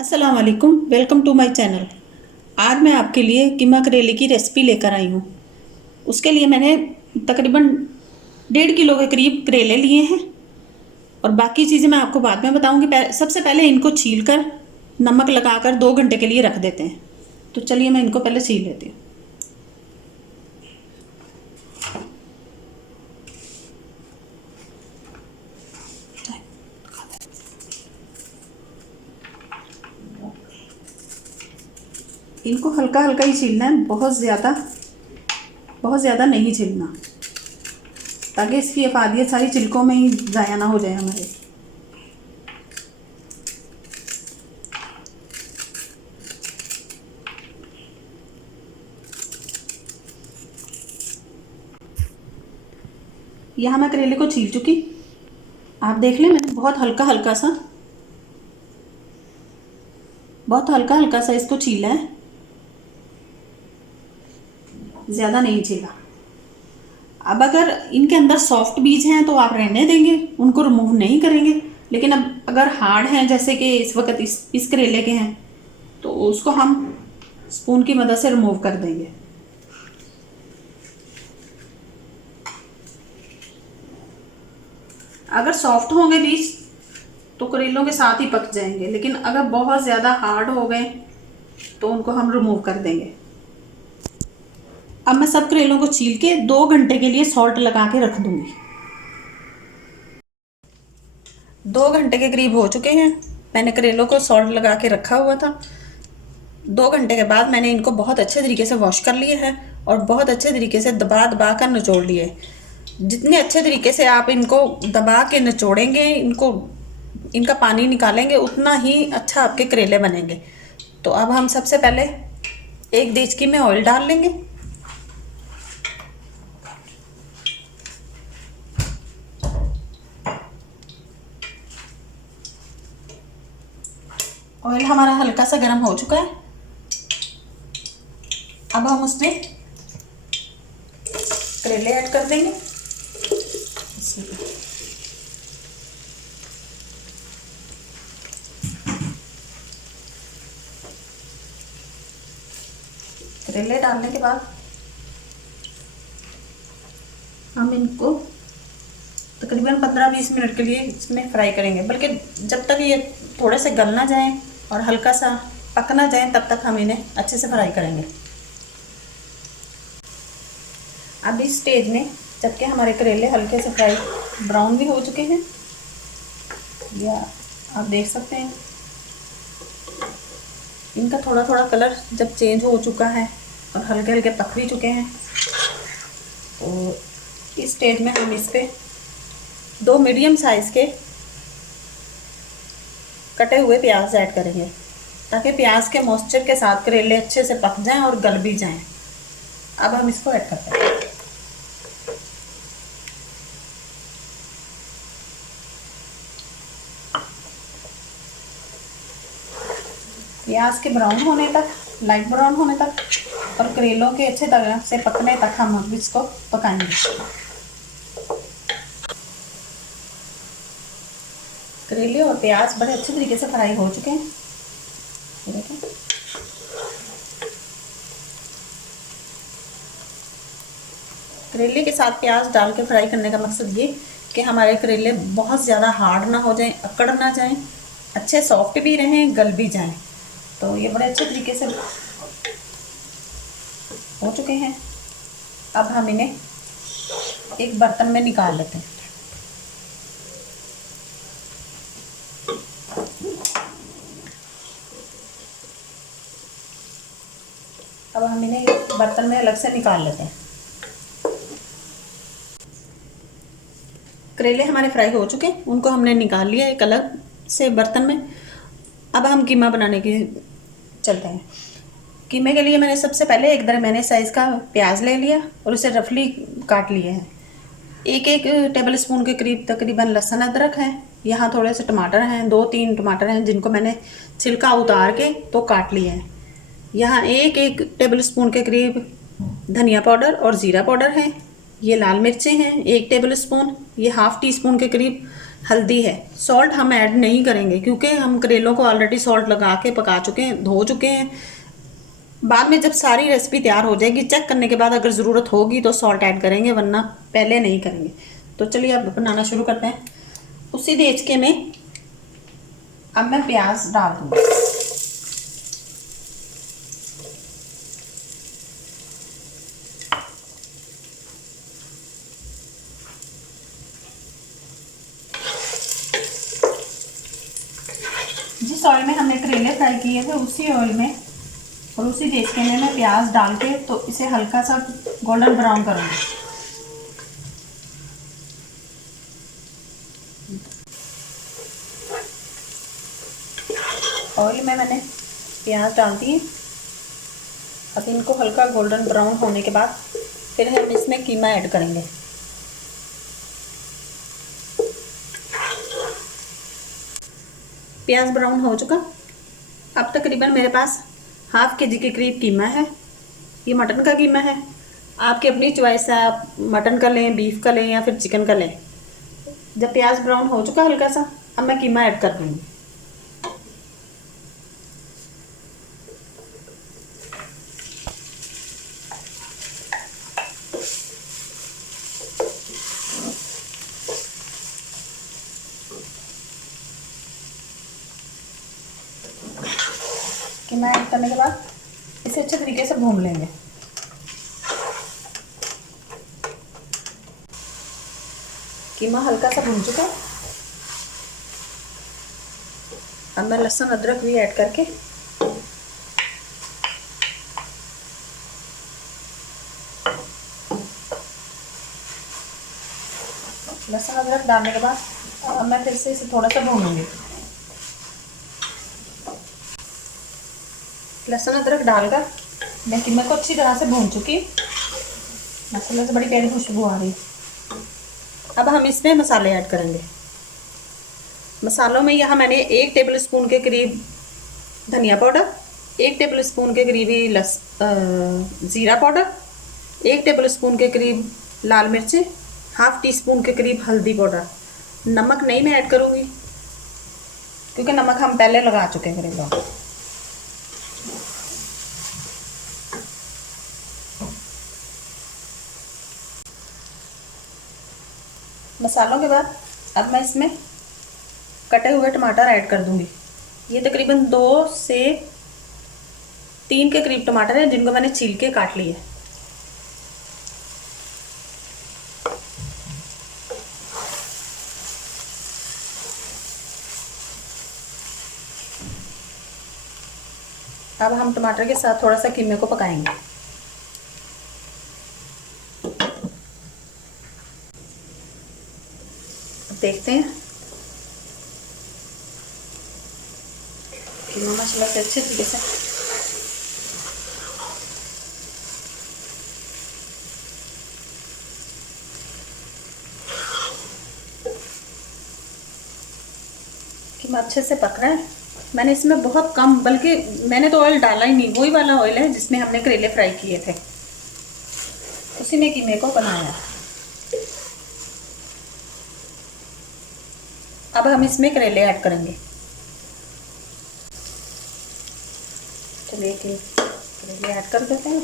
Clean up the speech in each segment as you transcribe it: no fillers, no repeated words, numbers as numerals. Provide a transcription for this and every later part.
अस्सलाम वालेकुम, welcome to my channel. आज मैं आपके लिए कीमा करेले की रेसिपी लेकर आई हूँ। उसके लिए मैंने तकरीबन 1.5 किलो के करीब करेले लिए हैं और बाकी चीज़ें मैं आपको बाद में बताऊँगी। सबसे पहले इनको छील कर नमक लगाकर 2 घंटे के लिए रख देते हैं। तो चलिए मैं इनको पहले छील लेती हूँ। इनको हल्का हल्का ही छीलना है, बहुत ज़्यादा नहीं छीलना, ताकि इसकी अफादियत सारी छिलकों में ही ज़ाया ना हो जाए हमारे। यहाँ मैं करेले को छील चुकी, आप देख लें। मैंने बहुत हल्का हल्का सा इसको छीला है, ज़्यादा नहीं छीला। अब अगर इनके अंदर सॉफ्ट बीज हैं तो आप रहने देंगे, उनको रिमूव नहीं करेंगे। लेकिन अब अगर हार्ड हैं, जैसे कि इस वक्त इस करेले के हैं, तो उसको हम स्पून की मदद से रिमूव कर देंगे। अगर सॉफ्ट होंगे बीज तो करेलों के साथ ही पक जाएंगे, लेकिन अगर बहुत ज़्यादा हार्ड हो गए तो उनको हम रिमूव कर देंगे। अब मैं सब करेलों को छील के 2 घंटे के लिए सॉल्ट लगा के रख दूंगी। 2 घंटे के करीब हो चुके हैं, मैंने करेलों को सॉल्ट लगा के रखा हुआ था। 2 घंटे के बाद मैंने इनको बहुत अच्छे तरीके से वॉश कर लिए है और बहुत अच्छे तरीके से दबा दबा कर निचोड़ लिए। जितने अच्छे तरीके से आप इनको दबा के निचोड़ेंगे, इनका पानी निकालेंगे, उतना ही अच्छा आपके करेले बनेंगे। तो अब हम सबसे पहले एक देचकी में ऑयल डाल लेंगे। ऑयल हमारा हल्का सा गर्म हो चुका है। अब हम उसमें करेले ऐड कर देंगे। करेले डालने के बाद हम इनको तकरीबन 15-20 मिनट के लिए इसमें फ्राई करेंगे, बल्कि जब तक ये थोड़े से गल ना जाए और हल्का सा पक ना जाए तब तक हम इन्हें अच्छे से फ्राई करेंगे। अब इस स्टेज में, जबकि हमारे करेले हल्के से फ्राई ब्राउन भी हो चुके हैं, या आप देख सकते हैं इनका थोड़ा थोड़ा कलर जब चेंज हो चुका है और हल्के हल्के पक भी चुके हैं, तो इस स्टेज में हम इस पे 2 मीडियम साइज़ के कटे हुए प्याज ऐड करेंगे, ताकि प्याज के मॉइस्चर के साथ करेले अच्छे से पक जाएं और गल भी जाएं। अब हम इसको ऐड करते हैं। प्याज के ब्राउन होने तक, लाइट ब्राउन होने तक और करेलों के अच्छे तरह से पकने तक हम इसको पकाएंगे। करेले और प्याज बड़े अच्छे तरीके से फ्राई हो चुके हैं। देखें, करेले के साथ प्याज डाल के फ्राई करने का मकसद ये कि हमारे करेले बहुत ज़्यादा हार्ड ना हो जाएं, अकड़ ना जाएं, अच्छे सॉफ्ट भी रहें, गल भी जाएं। तो ये बड़े अच्छे तरीके से हो चुके हैं। अब हम इन्हें एक बर्तन में निकाल लेते हैं। अब हम इन्हें बर्तन में अलग से निकाल लेते हैं। करेले हमारे फ्राई हो चुके हैं, उनको हमने निकाल लिया एक अलग से बर्तन में। अब हम कीमा बनाने के चलते हैं। कीमे के लिए मैंने सबसे पहले एक दरमियाने साइज़ का प्याज ले लिया और उसे रफली काट लिए हैं। एक टेबल स्पून के करीब तकरीबन लहसुन अदरक है। यहाँ थोड़े से टमाटर हैं, 2-3 टमाटर हैं, जिनको मैंने छिलका उतार के तो काट लिए हैं। यहाँ एक टेबल स्पून के करीब धनिया पाउडर और ज़ीरा पाउडर है। ये लाल मिर्चें हैं 1 टेबल स्पून। ये ½ टी स्पून के करीब हल्दी है। सॉल्ट हम ऐड नहीं करेंगे क्योंकि हम करेलों को ऑलरेडी सॉल्ट लगा के पका चुके हैं, धो चुके हैं। बाद में जब सारी रेसिपी तैयार हो जाएगी, चेक करने के बाद अगर ज़रूरत होगी तो सॉल्ट ऐड करेंगे, वरना पहले नहीं करेंगे। तो चलिए अब बनाना शुरू करते हैं। उसी देचके में अब मैं प्याज डाल दूँगी। जिस ऑयल में हमने करेले फ्राई किए थे उसी ऑयल में और उसी देचके में मैं प्याज डाल के तो इसे हल्का सा गोल्डन ब्राउन करूँगी। ऑयल में मैंने प्याज डाल दिए। अब इनको हल्का गोल्डन ब्राउन होने के बाद फिर हम इसमें कीमा ऐड करेंगे। प्याज ब्राउन हो चुका। अब तकरीबन मेरे पास हाफ के जी के करीब कीमा है। ये मटन का कीमा है, आपकी अपनी चॉइस है, आप मटन का लें, बीफ का लें या फिर चिकन का लें। जब प्याज ब्राउन हो चुका हल्का सा, अब मैं कीमा ऐड कर दूँगी। कीमा ऐड करने के बाद इसे अच्छे तरीके से भून लेंगे। कीमा हल्का सा भून चुका है। अब मैं लहसुन अदरक भी ऐड करके लहसुन अदरक डालने के बाद अब मैं फिर से इसे थोड़ा सा भूनूंगी। लहसुन अदरक डालकर मैं कीमे को अच्छी तरह से भून चुकी। मसाले से बड़ी प्यारी खुशबू आ रही। अब हम इसमें मसाले ऐड करेंगे। मसालों में यहाँ मैंने 1 टेबल स्पून के करीब धनिया पाउडर, 1 टेबल स्पून के करीब ही ज़ीरा पाउडर, 1 टेबल स्पून के करीब लाल मिर्ची, हाफ टी स्पून के करीब हल्दी पाउडर। नमक नहीं मैं ऐड करूँगी क्योंकि नमक हम पहले लगा चुके हैं करेलों में। मसालों के बाद अब मैं इसमें कटे हुए टमाटर ऐड कर दूंगी। ये तकरीबन 2 से 3 के करीब टमाटर हैं जिनको मैंने छील के काट लिए। अब हम टमाटर के साथ थोड़ा सा कीमे को पकाएंगे। देखते हैं कीमा माशाल्लाह से अच्छे तरीके से कीमा अच्छे से पक रहा है। मैंने इसमें बहुत कम, बल्कि मैंने तो ऑयल डाला ही नहीं, वही वाला ऑयल है जिसमें हमने करेले फ्राई किए थे, उसी में कीमे को बनाया। अब हम इसमें करेले ऐड करेंगे। चलिए करेले ऐड कर देते हैं।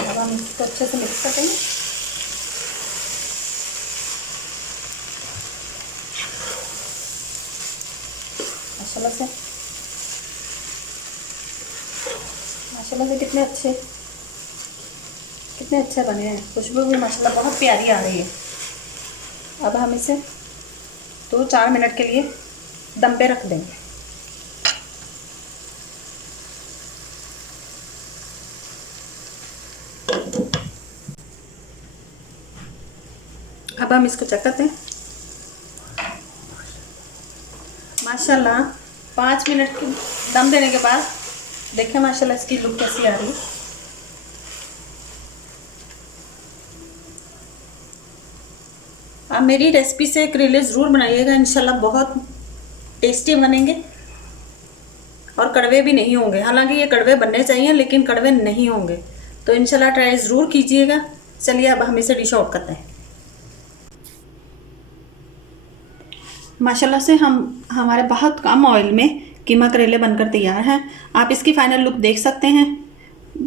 अब हम इसको अच्छे से मिक्स कर देंगे। माशाल्लाह से कितने अच्छे बने हैं। खुशबू भी माशाल्लाह बहुत प्यारी आ रही है। अब हम इसे 2-4 मिनट के लिए दम पे रख देंगे। अब हम इसको चेक करते हैं। माशाल्लाह 5 मिनट की दम देने के बाद देखिए माशाल्लाह इसकी लुक कैसी आ रही है। आप मेरी रेसिपी से करेले ज़रूर बनाइएगा, इंशाल्लाह बहुत टेस्टी बनेंगे। और कड़वे भी नहीं होंगे। हालांकि ये कड़वे बनने चाहिए लेकिन कड़वे नहीं होंगे। तो इंशाल्लाह ट्राई ज़रूर कीजिएगा। चलिए अब हम इसे डिश आउट करते हैं। माशाल्लाह से हमारे बहुत कम ऑयल में कीमा करेले बनकर तैयार हैं। आप इसकी फाइनल लुक देख सकते हैं।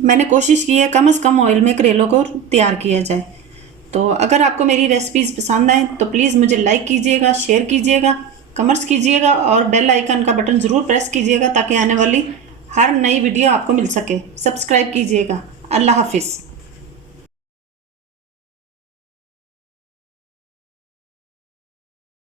मैंने कोशिश की है कम से कम ऑयल में करेलों को तैयार किया जाए। तो अगर आपको मेरी रेसिपीज़ पसंद आए तो प्लीज़ मुझे लाइक कीजिएगा, शेयर कीजिएगा, कमेंट्स कीजिएगा और बेल आइकन का बटन ज़रूर प्रेस कीजिएगा ताकि आने वाली हर नई वीडियो आपको मिल सके। सब्सक्राइब कीजिएगा। अल्लाह हाफिज़।